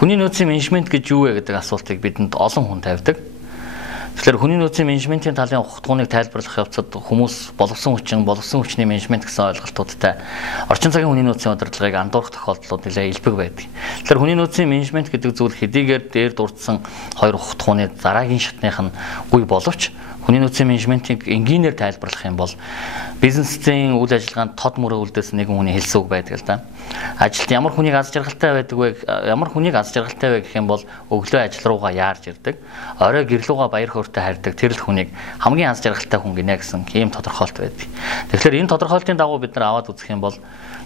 Хүний нөөцийн менежмент гэж юу вэ гэдэг асуултыг бидэнд олон хүн тавьдаг. Тэгэхээр хүний нөөцийн менежментийн талын ухтгууныг тайлбарлах явцад хүмүүс боловсон хүчний менежмент гэсэн ойлголтуудтай орчин цагийн хүний нөөцийн удирдлагыг андуурах тохиолдлууд нэлээд илбэг байдаг. Тэгэхээр хүний нөөцийн менежмент гэдэг зүйл хэдийгээр дээр дурдсан хоёр ухтгууны дараагийн шатных нь үе боловч хүний нөөцийн менежментийг энгийнээр тайлбарлах юм бол бизнесийн үйл ажиллагаанд тод мөрөө үлдээсэн нэгэн хүний хэлсэн үг байдаг л да. Ажилд ямар хүнийг аз жаргалтай байдаг вэ? Ямар хүнийг аз жаргалтай вэ гэх юм бол өглөө ажил руугаа яарж ирдэг. Орой гэрлүүгээ баяр хөөртэй харьдаг тэр л хүнийг хамгийн аз жаргалтай хүн гинэ гэсэн ийм тодорхойлт байдаг. Тэгэхээр энэ тодорхойлтын дагуу бид нар аваад үзэх юм бол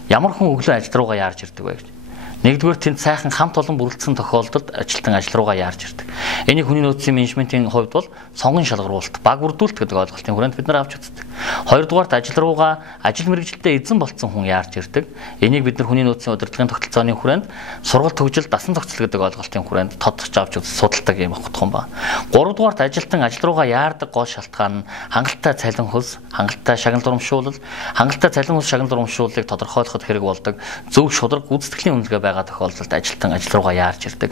ямар хүн өглөө ажил руугаа яарж ирдэг вэ гэж. Нэгдүгээр тэнд сайхан хамт олон бүрэлдэхүүн тохиолдолд ажилтан ажил руугаа яарж ирдэг. Энийг хүний нөөцийн менежментийн хувьд бол сонгон шалгаруулалт, баг бүрдүүлэлт гэдэг ойлголтын хүрээнд бид нар авч үздэг. Хоёрдугаарт ажил руугаа ажил мэргэжилтэд эзэн болцсон хүн яарч ирдэг. Энийг бид нар хүний нөөцийн удирдлагын тогтолцооны хүрээнд сургалт төгжил, дасан зохицол гэдэг ойлголтын хүрээнд тодорч авч судалдаг юм багтхан ба. Гуравдугаарт ажилтан ажил руугаа яардаг гол шалтгаан нь хангалттай цалин хөлс, хангалттай шагнал дурамшуулал, хангалттай цалин хөлс шагнал дурамшууллыг тодорхойлоход хэрэг болдог зөв шударга гүйцэтгэлийн үнэлгээ байгаа тохиолдолд ажилтан ажил руугаа яарч ирдэг.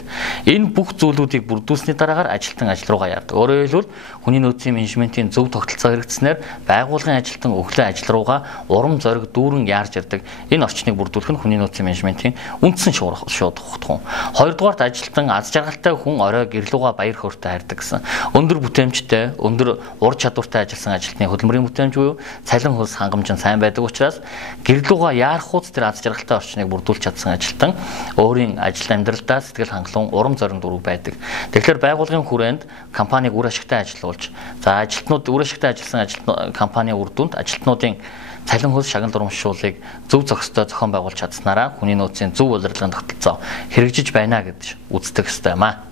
Энэ бүх зүйлүүдийг бүрдүүлсэний дараагаар ажилтан ажил руугаа яардаг. Өөрөөр хэлбэл хүний нөөцийн менежментийн зөв тогтолцоо хэрэгжснээр байгууллагын ажилтан өглөө ажил руугаа урам зориг дүүрэн яарч ирдэг. Энэ орчныг бүрдүүлэх нь хүний нөөцийн менежментийн үндсэн шууд ухтгуун. Хоёрдугаарт ажилтан аз жаргалтай хүн орой гэрлүүгээ баяр хөөртэй харьдаг гэсэн. Өндөр бүтээмжтэй, өндөр ур чадвартай ажилласан ажилтны хөдөлмөрийн бүтээмж буюу цалин хөлс хангамж нь сайн байдаг учраас гэрлүүгээ яарах хуудас тэр аз жаргалтай орчныг бүрдүүлж чадсан ажилтан өөрийн ажил амьдралдаа сэтгэл хангалуун урам зориг дург байдаг. Тэгэхээр байгууллагын хүрээнд компаниг үр ашигтай ажиллуулж, за ажилтнууд үр ашигтай ажилласан компанийн үр дүнд ажилтнуудын цалин хөлс шагнал дурамшууллыг зөв зохистой зохион байгуулж чадсанараа хүний нөөцийн зөв удирдлагын тогтолцоо хэрэгжиж байна гэж үздэг ёстой юм аа.